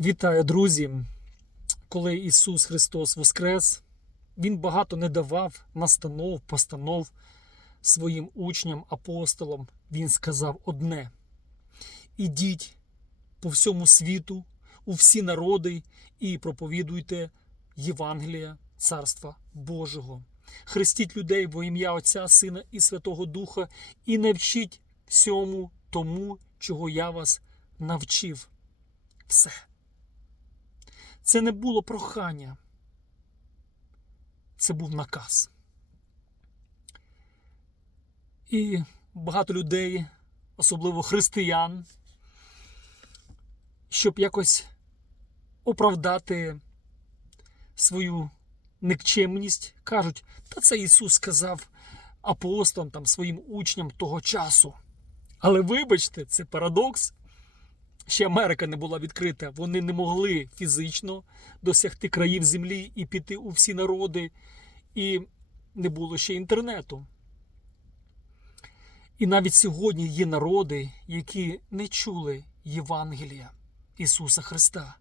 Вітаю, друзі! Коли Ісус Христос воскрес, Він багато не давав настанов, постанов своїм учням, апостолам. Він сказав одне: ідіть по всьому світу, у всі народи і проповідуйте Євангелія Царства Божого. Хрестіть людей во ім'я Отця, Сина і Святого Духа, і навчіть всьому тому, чого я вас навчив. Все. Це не було прохання, це був наказ. І багато людей, особливо християн, щоб якось оправдати свою никчемність, кажуть, та це Ісус сказав апостолам, там, своїм учням того часу. Але вибачте, це парадокс ще Америка не була відкрита, вони не могли фізично досягти країв землі і піти у всі народи, і не було ще інтернету. І навіть сьогодні є народи, які не чули Євангелія Ісуса Христа.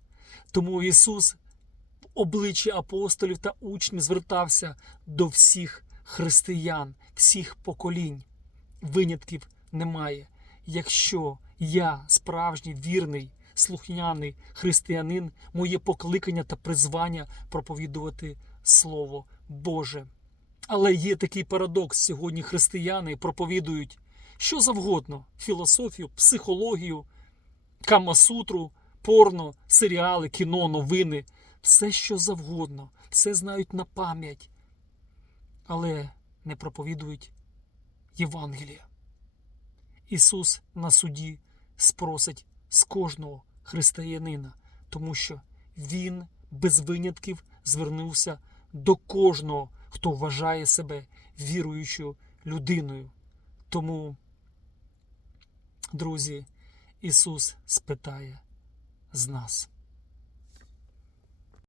Тому Ісус в обличчі апостолів та учнів звертався до всіх християн, всіх поколінь. Винятків немає. Якщо я справжній вірний, слухняний християнин, моє покликання та призвання проповідувати Слово Боже. Але є такий парадокс: сьогодні християни проповідують що завгодно: філософію, психологію, камасутру, порно, серіали, кіно, новини, все що завгодно, все знають на пам'ять, але не проповідують Євангелія. Ісус на суді спросить з кожного християнина, тому що Він без винятків звернувся до кожного, хто вважає себе віруючою людиною. Тому, друзі, Ісус спитає з нас.